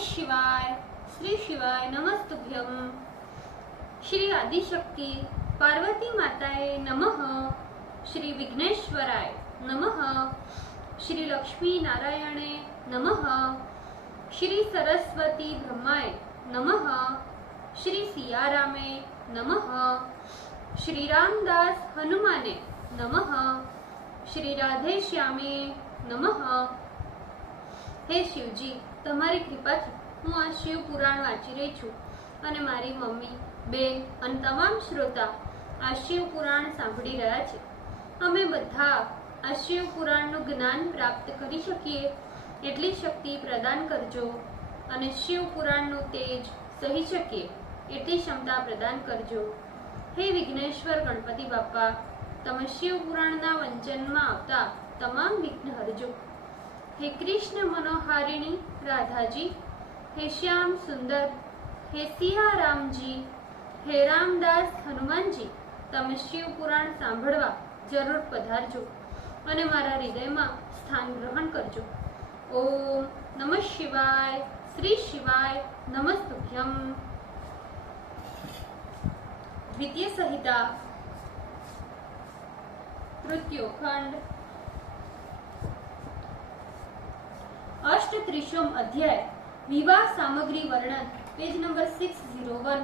शिवाय। श्री शिवाय नमस्तुभ्यम। श्री आदिशक्ति पार्वती माताए नमः। श्री विघ्नेश्वराय नमः। श्री लक्ष्मी नारायणे नमः। श्री सरस्वती ब्रह्माय नमः। श्री सियारामे नमः। श्री रामदास हनुमाने नमः। श्री राधे श्यामे नमः। हे शिवजी, તમારી કૃપાથી હું આ શિવ પુરાણ વાંચી રહી છું અને મારી મમ્મી, બેન અને તમામ શ્રોતા આ શિવ પુરાણ સાંભળી રહ્યા છે। અમે બધા આ શિવ પુરાણનું જ્ઞાન પ્રાપ્ત કરી શકીએ એટલી શક્તિ પ્રદાન કરજો અને શિવ પુરાણનું તેજ સહી શકીએ એટલી ક્ષમતા પ્રદાન કરજો। હે વિઘ્નેશ્વર ગણપતિ બાપા, તમે શિવ પુરાણના વંચનમાં આવતા તમામ વિઘ્ન હરજો। हे कृष्ण मनोहारिणी राधा जी, हे श्याम सुंदर, हे सिया राम जी, हे रामदास हनुमान जी, तमे शिव पुराण सांभळवा जरूर पधारजो અને મારા હૃદયમાં સ્થાન ગ્રહણ કરજો। ઓમ નમઃ શિવાય। શ્રી શિવાય નમસ્તુભ્યમ। દ્વિતીય સંહિતા તૃતીયો ખંડ अष्टत्रिशोम अध्याय विवाह सामग्री वर्णन, पेज नंबर 601।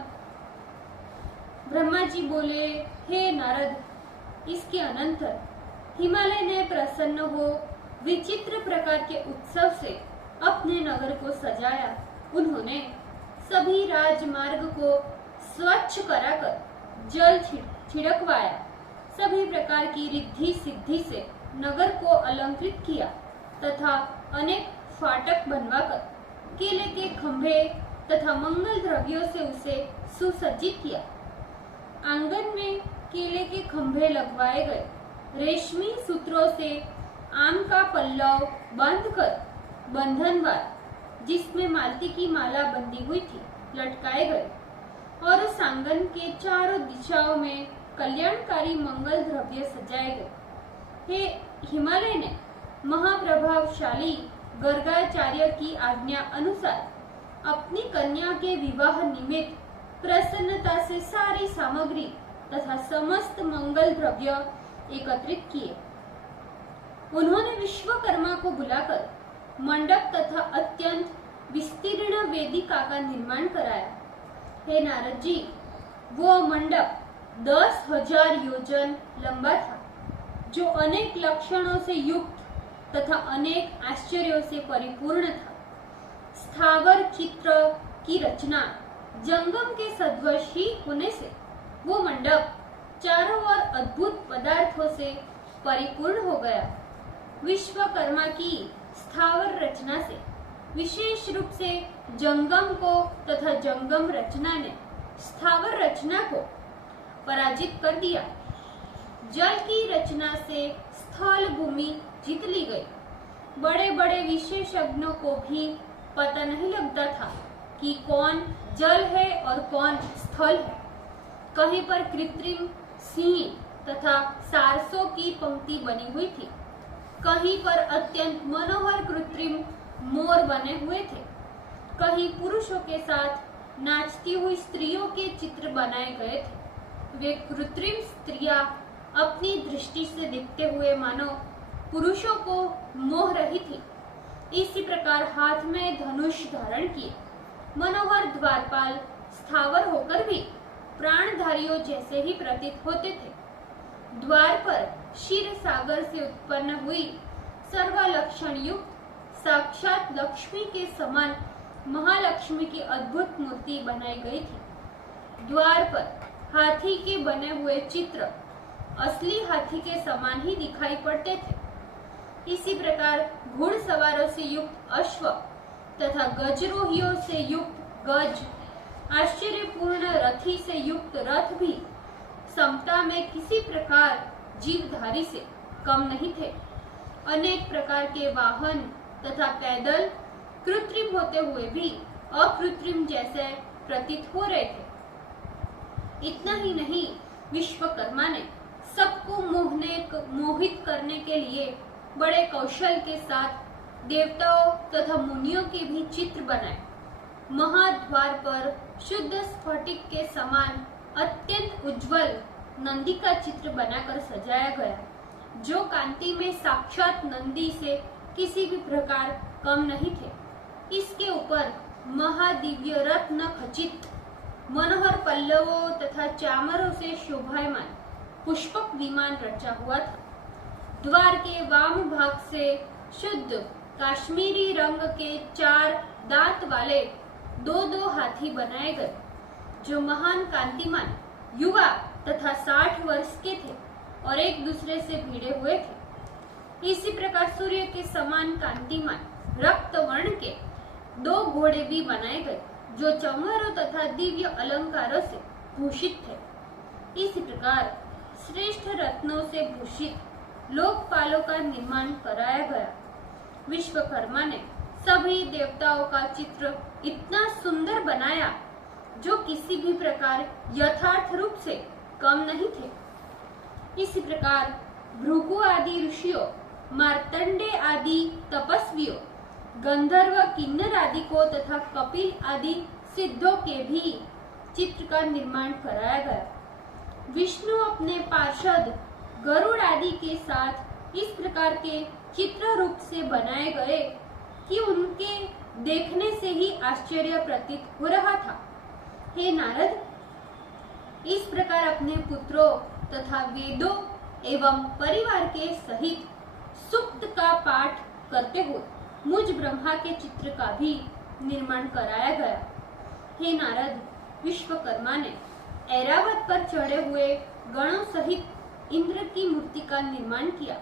ब्रह्मा जी बोले, हे नारद, इसके अनंतर हिमालय ने प्रसन्न हो विचित्र प्रकार के उत्सव से अपने नगर को सजाया। उन्होंने सभी राजमार्ग को स्वच्छ कराकर जल छिड़कवाया। सभी प्रकार की रिद्धि सिद्धि से नगर को अलंकृत किया तथा अनेक फाटक बनवाकर केले के खंभे तथा मंगल द्रव्यों से उसे सुसज्जित किया। आंगन में केले के खंभे लगवाए गए। रेशमी सूत्रों से आम का पल्लव बांधकर बंधनवार, जिसमें मालती की माला बंधी हुई थी, लटकाए गए और उस आंगन के चारों दिशाओं में कल्याणकारी मंगल द्रव्य सजाए गए। हे हिमालय ने महाप्रभावशाली गर्गाचार्य की आज्ञा अनुसार अपनी कन्या के विवाह निमित्त प्रसन्नता से सारी सामग्री तथा समस्त मंगल द्रव्य एकत्रित किए। उन्होंने विश्वकर्मा को बुलाकर मंडप तथा अत्यंत विस्तीर्ण वेदिका का निर्माण कराया। हे नारद जी, वो मंडप 10,000 योजन लंबा था, जो अनेक लक्षणों से युक्त तथा अनेक आश्चर्यों से परिपूर्ण था। स्थावर चित्र की रचना जंगम के सदृश ही होने से वो मंडप चारों ओर अद्भुत पदार्थों से परिपूर्ण हो गया। विश्वकर्मा की स्थावर रचना से विशेष रूप से जंगम को तथा जंगम रचना ने स्थावर रचना को पराजित कर दिया। जल की रचना से स्थल भूमि जीत ली गई। बड़े बड़े विशेषज्ञों को भी पता नहीं लगता था कि कौन जल है और कौन स्थल है। कहीं पर कृत्रिम सिंह तथा सारसों की पंक्ति बनी हुई थी, कहीं पर अत्यंत मनोहर कृत्रिम मोर बने हुए थे, कहीं पुरुषों के साथ नाचती हुई स्त्रियों के चित्र बनाए गए थे। वे कृत्रिम स्त्रियां अपनी दृष्टि से दिखते हुए मानो पुरुषों को मोह रही थी। इसी प्रकार हाथ में धनुष धारण किए मनोहर द्वारपाल स्थावर होकर भी प्राणधारियों जैसे ही प्रतीत होते थे। द्वार पर क्षीर सागर से उत्पन्न हुई सर्वलक्षण युक्त साक्षात लक्ष्मी के समान महालक्ष्मी की अद्भुत मूर्ति बनाई गई थी। द्वार पर हाथी के बने हुए चित्र असली हाथी के समान ही दिखाई पड़ते थे। इसी प्रकार घुड़सवारों से युक्त अश्व तथा गजरोहियों से युक्त गज, आश्चर्यपूर्ण रथी से युक्त रथ भी समता में किसी प्रकार जीवधारी से कम नहीं थे। अनेक प्रकार के वाहन तथा पैदल कृत्रिम होते हुए भी अकृत्रिम जैसे प्रतीत हो रहे थे। इतना ही नहीं, विश्वकर्मा ने सबको मोहित करने के लिए बड़े कौशल के साथ देवताओं तथा मुनियों के भी चित्र बनाए। महाद्वार पर शुद्ध स्फटिक के समान अत्यंत उज्जवल नंदी का चित्र बनाकर सजाया गया, जो कांति में साक्षात नंदी से किसी भी प्रकार कम नहीं थे। इसके ऊपर महादिव्य रत्न खचित मनोहर पल्लवों तथा चामरों से शोभायमान पुष्पक विमान रचा हुआ था। द्वार के वाम भाग से शुद्ध काश्मीरी रंग के 4 दांत वाले 2-2 हाथी बनाए गए, जो महान कांतिमान युवा तथा 60 वर्ष के थे और एक दूसरे से भिड़े हुए थे। इसी प्रकार सूर्य के समान कांतिमान रक्त वर्ण के 2 घोड़े भी बनाए गए, जो चमरों तथा दिव्य अलंकारों से भूषित थे। इसी प्रकार श्रेष्ठ रत्नों से भूषित लोकपालों का निर्माण कराया गया। विश्वकर्मा ने सभी देवताओं का चित्र इतना सुंदर बनाया, जो किसी भी प्रकार यथार्थ रूप से कम नहीं थे। इसी प्रकार भृगु आदि ऋषियों, मार्तंडे आदि तपस्वियों, गंधर्व किन्नर आदि को तथा कपिल आदि सिद्धों के भी चित्र का निर्माण कराया गया। विष्णु अपने पार्षद गरुड़ आदि के साथ इस प्रकार के चित्र रूप से बनाए गए कि उनके देखने से ही आश्चर्य प्रतीत हो रहा था। हे नारद, इस प्रकार अपने पुत्रों तथा वेदों एवं परिवार के सहित सूक्त का पाठ करते हुए मुझ ब्रह्मा के चित्र का भी निर्माण कराया गया। हे नारद, विश्वकर्मा ने ऐरावत पर चढ़े हुए गणों सहित इंद्र की मूर्ति का निर्माण किया,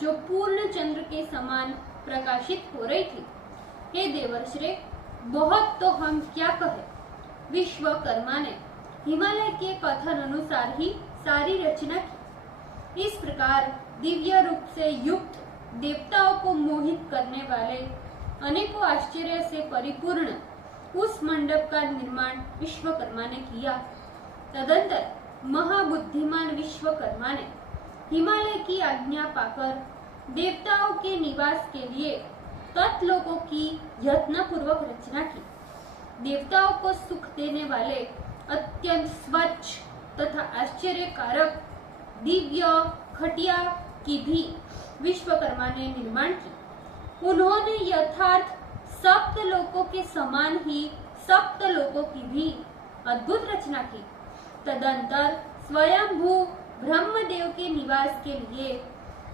जो पूर्ण चंद्र के समान प्रकाशित हो रही थी। हे देवर्षि, बहुत तो हम क्या कहें। विश्वकर्मा ने हिमालय के कथन अनुसार ही सारी रचना की। इस प्रकार दिव्य रूप से युक्त देवताओं को मोहित करने वाले अनेकों आश्चर्य से परिपूर्ण उस मंडप का निर्माण विश्वकर्मा ने किया। तदंतर महाबुद्धिमान विश्वकर्मा ने हिमालय की आज्ञा पाकर देवताओं के निवास के लिए तत्लोकों की यत्नपूर्वक रचना की। देवताओं को सुख देने वाले अत्यंत स्वच्छ तथा आश्चर्यकारक दिव्य खटिया की भी विश्वकर्मा ने निर्माण की। उन्होंने यथार्थ सप्त लोकों के समान ही सप्त लोकों की भी अद्भुत रचना की। तदंतर स्वयंभू ब्रह्मदेव के निवास के लिए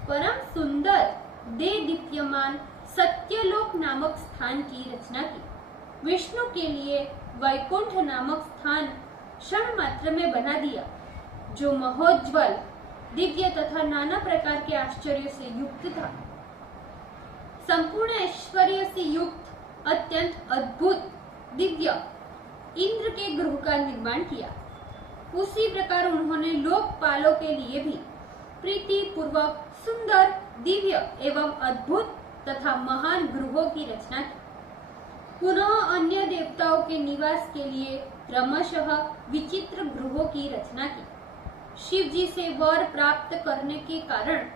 परम सुंदर देदीप्यमान सत्यलोक नामक स्थान की रचना की। विष्णु के लिए वैकुंठ नामक स्थान क्षण मात्र में बना दिया, जो महोज्वल दिव्य तथा नाना प्रकार के आश्चर्य से युक्त था। संपूर्ण ऐश्वर्य से युक्त अत्यंत अद्भुत दिव्य इंद्र के गृह का निर्माण किया। उसी प्रकार उन्होंने लोकपालों के लिए भी प्रीति पूर्वक सुंदर दिव्य एवं अद्भुत तथा महान गृहों की रचना की। पुनः अन्य देवताओं के निवास के लिए क्रमशः विचित्र गृहों की रचना की। शिव जी से वर प्राप्त करने के कारण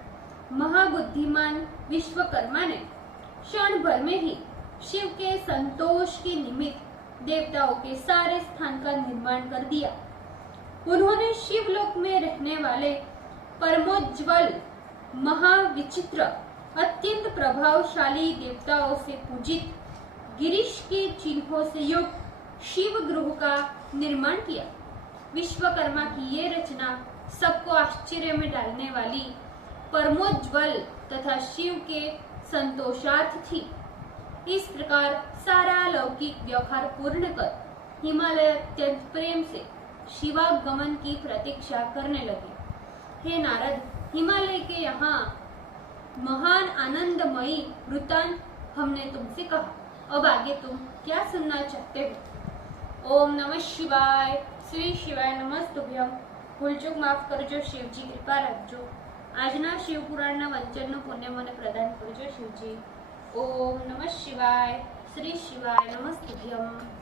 महाबुद्धिमान विश्वकर्मा ने क्षण भर में ही शिव के संतोष के निमित्त देवताओं के सारे स्थान का निर्माण कर दिया। उन्होंने शिवलोक में रहने वाले परमोज्वल महाविचित्र अत्यंत प्रभावशाली देवताओं से पूजित गिरीश के चिन्हों से युक्त शिव गृह का निर्माण किया। विश्वकर्मा की ये रचना सबको आश्चर्य में डालने वाली, परमोज्वल तथा शिव के संतोषार्थ थी। इस प्रकार सारा लौकिक व्यवहार पूर्ण कर हिमालय अत्यंत प्रेम से शिवागमन की प्रतीक्षा करने लगे। हे नारद, हिमालय के यहाँ महान आनंदमयी वृतांत हमने तुमसे कहा। अब आगे तुम क्या सुनना चाहते हो? ओम नमः शिवाय। श्री शिवाय नमस्तुभ्यम। ભૂલચૂક માફ કરજો શિવજી, કૃપા રાખજો। આજના શિવ પુરાણના વંચનનું પુણ્ય મને પ્રદાન કરજો શિવજી। ઓમ નમઃ શિવાય। શ્રી શિવાય નમસ્તુભ્યમ।